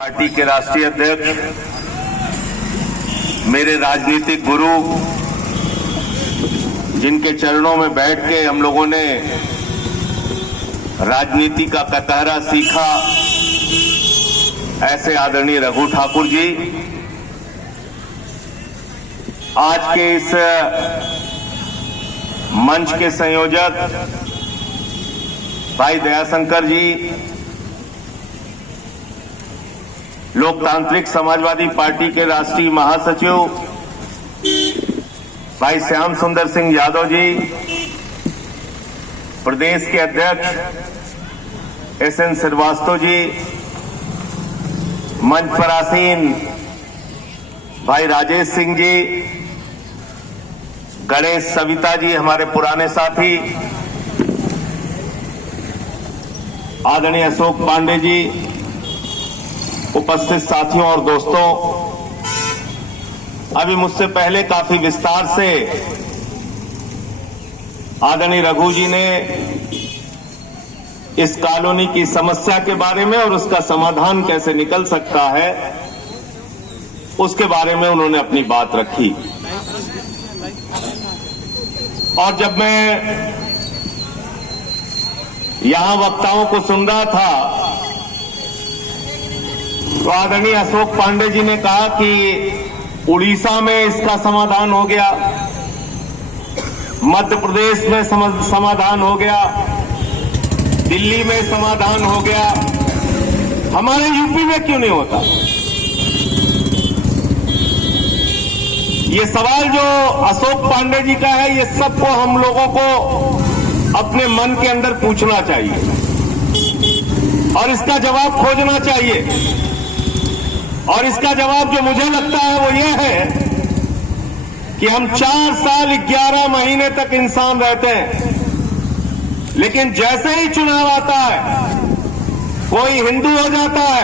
Party के राष्ट्रीय अध्यक्ष, मेरे राजनीतिक गुरु, जिनके चरणों में बैठ के हम लोगों ने राजनीति का कटहरा सीखा, ऐसे आदरणीय रघु ठाकुर जी आज के इस मंच के संयोजक भाई दयाशंकर जी, लोकतांत्रिक समाजवादी पार्टी के राष्ट्रीय महासचिव भाई श्याम सुंदर सिंह यादव जी, प्रदेश के अध्यक्ष एसएन श्रीवास्तव जी, मंच पर आसीन भाई राजेश सिंह जी, गणेश सविता जी हमारे पुराने साथी, आदरणीय अशोक पांडे जी, उपस्थित साथियों और दोस्तों, अभी मुझसे पहले काफी विस्तार से आदरणीय रघु जी ने इस कॉलोनी की समस्या के बारे में और उसका समाधान कैसे निकल सकता है उसके बारे में उन्होंने अपनी बात रखी। और जब मैं यहां वक्ताओं को सुन रहा था तो आदरणीय अशोक पांडे जी ने कहा कि उड़ीसा में इसका समाधान हो गया, मध्य प्रदेश में समाधान हो गया, दिल्ली में समाधान हो गया, हमारे यूपी में क्यों नहीं होता? ये सवाल जो अशोक पांडे जी का है, ये सबको हम लोगों को अपने मन के अंदर पूछना चाहिए और इसका जवाब खोजना चाहिए। और इसका जवाब जो मुझे लगता है वो ये है कि हम 4 साल 11 महीने तक इंसान रहते हैं, लेकिन जैसे ही चुनाव आता है कोई हिंदू हो जाता है,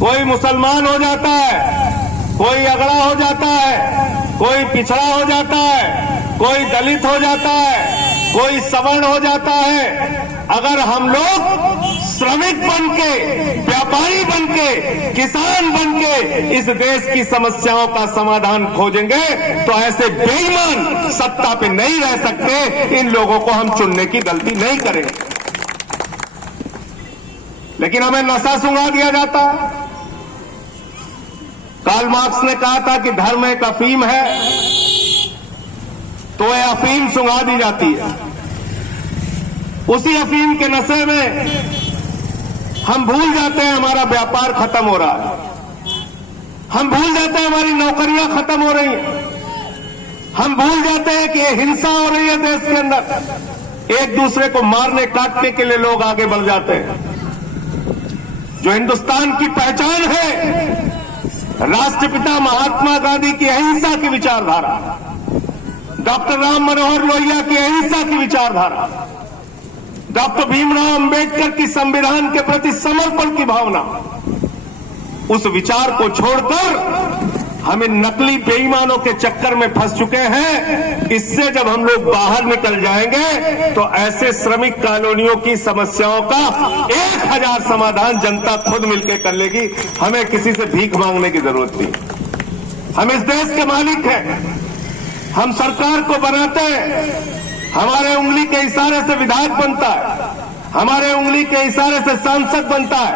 कोई मुसलमान हो जाता है, कोई अगड़ा हो जाता है, कोई पिछड़ा हो जाता है, कोई दलित हो जाता है, कोई सवर्ण हो जाता है। अगर हम लोग श्रमिक बनके, व्यापारी बनके, किसान बनके इस देश की समस्याओं का समाधान खोजेंगे तो ऐसे बेईमान सत्ता पे नहीं रह सकते। इन लोगों को हम चुनने की गलती नहीं करेंगे, लेकिन हमें नशा सुंघा दिया जाता है। कार्ल मार्क्स ने कहा था कि धर्म एक अफीम है, तो यह अफीम सुंघा दी जाती है। उसी अफीम के नशे में हम भूल जाते हैं हमारा व्यापार खत्म हो रहा है, हम भूल जाते हैं हमारी नौकरियां खत्म हो रही हैं, हम भूल जाते हैं कि हिंसा हो रही है देश के अंदर, एक दूसरे को मारने काटने के लिए लोग आगे बढ़ जाते हैं। जो हिंदुस्तान की पहचान है, राष्ट्रपिता महात्मा गांधी की अहिंसा की विचारधारा, डॉक्टर राम मनोहर लोहिया की अहिंसा की विचारधारा, डॉक्टर भीमराव अंबेडकर की संविधान के प्रति समर्पण की भावना, उस विचार को छोड़कर हम इन नकली बेईमानों के चक्कर में फंस चुके हैं। इससे जब हम लोग बाहर निकल जाएंगे तो ऐसे श्रमिक कॉलोनियों की समस्याओं का 1000 समाधान जनता खुद मिलकर कर लेगी। हमें किसी से भीख मांगने की जरूरत नहीं। हम इस देश के मालिक हैं, हम सरकार को बनाते हैं, हमारे उंगली के इशारे से विधायक बनता है, हमारे उंगली के इशारे से सांसद बनता है,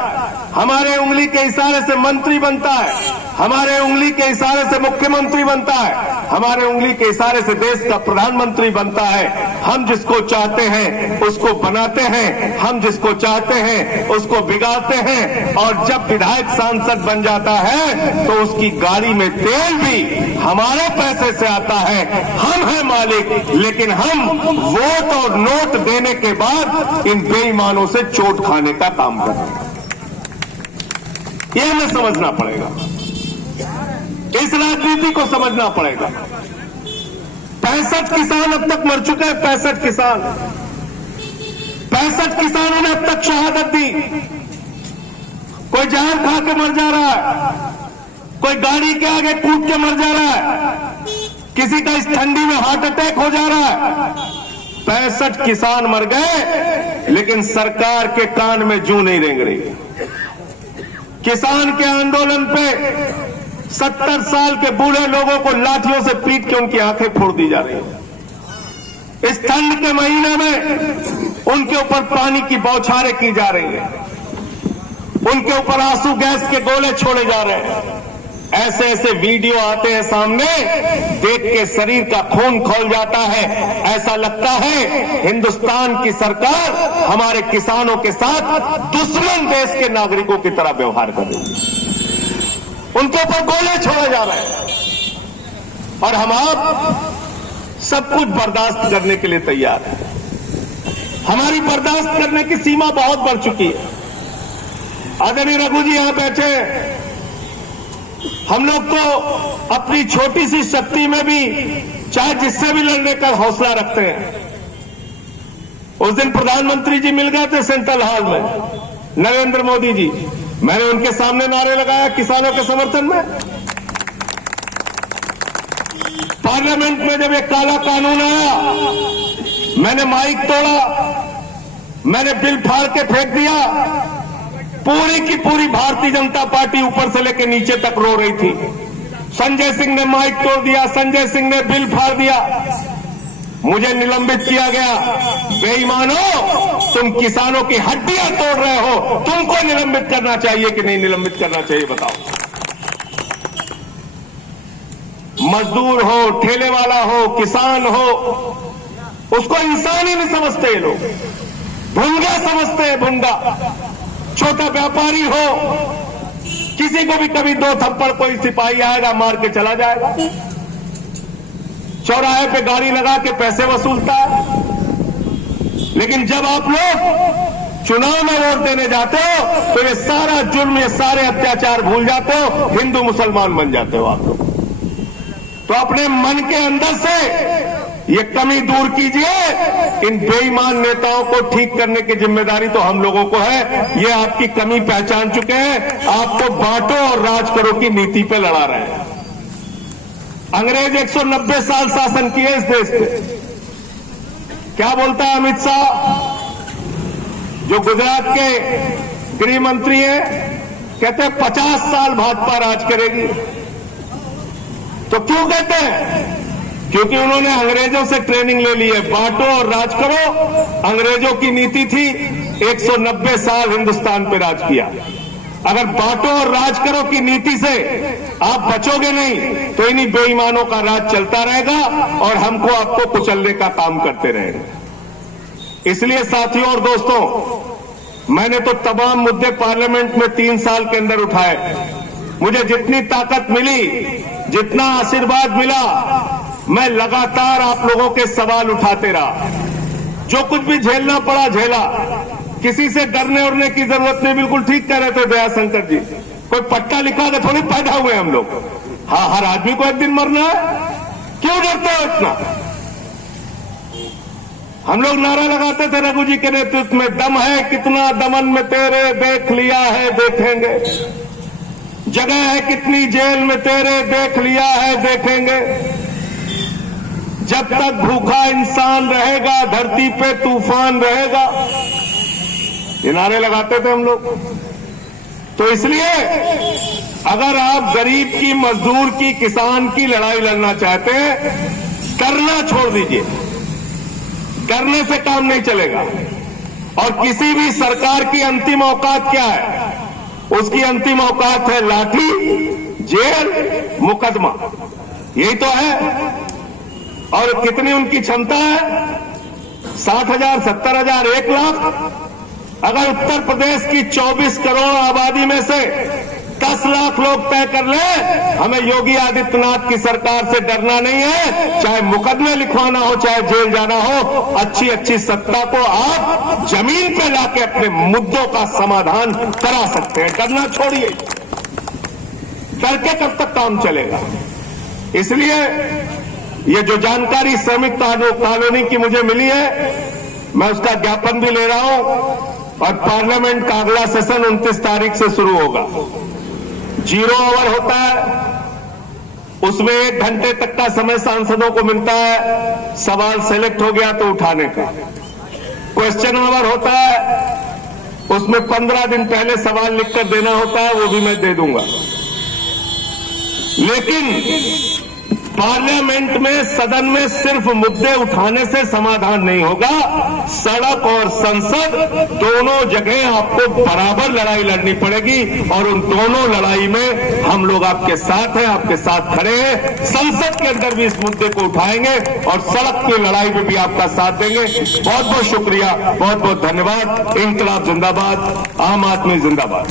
हमारे उंगली के इशारे से मंत्री बनता है, हमारे उंगली के इशारे से मुख्यमंत्री बनता है, हमारे उंगली के इशारे से देश का प्रधानमंत्री बनता है। हम जिसको चाहते हैं उसको बनाते हैं, हम जिसको चाहते हैं उसको बिगाड़ते हैं। और जब विधायक सांसद बन जाता है तो उसकी गाड़ी में तेल भी हमारे पैसे से आता है, हम हैं मालिक। लेकिन हम वोट और नोट देने के बाद इन बेईमानों से चोट खाने का काम करते हैं। ये हमें समझना पड़ेगा, इस राजनीति को समझना पड़ेगा। 65 किसान अब तक मर चुके हैं, 65 किसानों ने अब तक शहादत दी। कोई जहर खा के मर जा रहा है, कोई गाड़ी के आगे कूद के मर जा रहा है, किसी का इस ठंडी में हार्ट अटैक हो जा रहा है। 65 किसान मर गए, लेकिन सरकार के कान में जूं नहीं रेंग रही। किसान के आंदोलन पे 70 साल के बूढ़े लोगों को लाठियों से पीट के उनकी आंखें फोड़ दी जा रही है। इस ठंड के महीने में उनके ऊपर पानी की बौछारें की जा रही है, उनके ऊपर आंसू गैस के गोले छोड़े जा रहे हैं। ऐसे ऐसे वीडियो आते हैं सामने, देख के शरीर का खून खौल जाता है। ऐसा लगता है हिंदुस्तान की सरकार हमारे किसानों के साथ दुश्मन देश के नागरिकों की तरह व्यवहार कर रही है। उनके ऊपर गोले छोड़े जा रहे हैं और हम आप सब कुछ बर्दाश्त करने के लिए तैयार हैं। हमारी बर्दाश्त करने की सीमा बहुत बढ़ चुकी है। आदरणीय रघु जी यहां बैठे हैं। हम लोग तो अपनी छोटी सी शक्ति में भी चाहे जिससे भी लड़ने का हौसला रखते हैं। उस दिन प्रधानमंत्री जी मिल गए थे सेंट्रल हॉल में, नरेंद्र मोदी जी। मैंने उनके सामने नारे लगाया किसानों के समर्थन में। पार्लियामेंट में जब एक काला कानून आया, मैंने माइक तोड़ा, मैंने बिल फाड़ के फेंक दिया। पूरी की पूरी भारतीय जनता पार्टी ऊपर से लेकर नीचे तक रो रही थी। संजय सिंह ने माइक तोड़ दिया, संजय सिंह ने बिल फाड़ दिया, मुझे निलंबित किया गया। बेईमानों, तुम किसानों की हड्डियां तोड़ रहे हो, तुमको निलंबित करना चाहिए कि नहीं निलंबित करना चाहिए बताओ। मजदूर हो, ठेले वाला हो, किसान हो, उसको इंसान ही नहीं समझते ये लोग, भुंगा समझते हैं, भुंगा। छोटा व्यापारी हो, किसी को भी कभी दो थप्पड़ कोई सिपाही आएगा मार के चला जाएगा। चौराहे पे गाड़ी लगा के पैसे वसूलता है। लेकिन जब आप लोग चुनाव में वोट देने जाते हो तो ये सारा जुर्म, ये सारे अत्याचार भूल जाते हो, हिंदू मुसलमान बन जाते हो आप लोग। तो अपने मन के अंदर से ये कमी दूर कीजिए। इन बेईमान नेताओं को ठीक करने की जिम्मेदारी तो हम लोगों को है। ये आपकी कमी पहचान चुके हैं, आपको बांटो और राज करो की नीति पे लड़ा रहे हैं। अंग्रेज 190 साल शासन किए इस देश पे। क्या बोलता है अमित शाह, जो गुजरात के गृह मंत्री हैं, कहते हैं 50 साल भाजपा राज करेगी। तो क्यों कहते हैं? क्योंकि उन्होंने अंग्रेजों से ट्रेनिंग ले ली है, बांटो और राज करो। अंग्रेजों की नीति थी, 190 साल हिंदुस्तान पे राज किया। अगर बांटो और राज करो की नीति से आप बचोगे नहीं तो इन्हीं बेईमानों का राज चलता रहेगा और हमको आपको कुचलने का काम करते रहेंगे। इसलिए साथियों और दोस्तों, मैंने तो तमाम मुद्दे पार्लियामेंट में 3 साल के अंदर उठाए। मुझे जितनी ताकत मिली, जितना आशीर्वाद मिला, मैं लगातार आप लोगों के सवाल उठाते रहा। जो कुछ भी झेलना पड़ा झेला, किसी से डरने उड़ने की जरूरत नहीं। बिल्कुल ठीक कह रहे थे दयाशंकर जी, कोई पट्टा लिखा के थोड़ी पैदा हुए हम लोग। हाँ, हर आदमी को एक दिन मरना है, क्यों डरते हो इतना? हम लोग नारा लगाते थे रघु जी के नेतृत्व में, दम है कितना दमन में तेरे, देख लिया है देखेंगे। जगह है कितनी जेल में तेरे, देख लिया है देखेंगे। जब तक भूखा इंसान रहेगा धरती पे तूफान रहेगा। ये नारे लगाते थे हम लोग। तो इसलिए अगर आप गरीब की, मजदूर की, किसान की लड़ाई लड़ना चाहते हैं, डरना छोड़ दीजिए। डरने से काम नहीं चलेगा। और किसी भी सरकार की अंतिम औकात क्या है? उसकी अंतिम औकात है लाठी, जेल, मुकदमा। यही तो है। और कितनी उनकी क्षमता है? 60,000, 70,000, 1 लाख। अगर उत्तर प्रदेश की 24 करोड़ आबादी में से 10 लाख लोग तय कर ले, हमें योगी आदित्यनाथ की सरकार से डरना नहीं है। चाहे मुकदमे लिखवाना हो, चाहे जेल जाना हो, अच्छी अच्छी सत्ता को आप जमीन पे लाके अपने मुद्दों का समाधान करा सकते हैं। डरना छोड़िए। डर के कब तक काम चलेगा? इसलिए ये जो जानकारी श्रमिक कॉलोनी की मुझे मिली है, मैं उसका ज्ञापन भी ले रहा हूं। और पार्लियामेंट का अगला सेशन 29 तारीख से शुरू होगा। 0 आवर होता है, उसमें 1 घंटे तक का समय सांसदों को मिलता है सवाल सेलेक्ट हो गया तो उठाने का। क्वेश्चन आवर होता है, उसमें 15 दिन पहले सवाल लिखकर देना होता है, वो भी मैं दे दूंगा। लेकिन पार्लियामेंट में, सदन में सिर्फ मुद्दे उठाने से समाधान नहीं होगा। सड़क और संसद दोनों जगह आपको बराबर लड़ाई लड़नी पड़ेगी और उन दोनों लड़ाई में हम लोग आपके साथ हैं, आपके साथ खड़े हैं। संसद के अंदर भी इस मुद्दे को उठाएंगे और सड़क की लड़ाई में भी आपका साथ देंगे। बहुत बहुत शुक्रिया, बहुत बहुत धन्यवाद। इंकलाब जिंदाबाद, आम आदमी जिंदाबाद।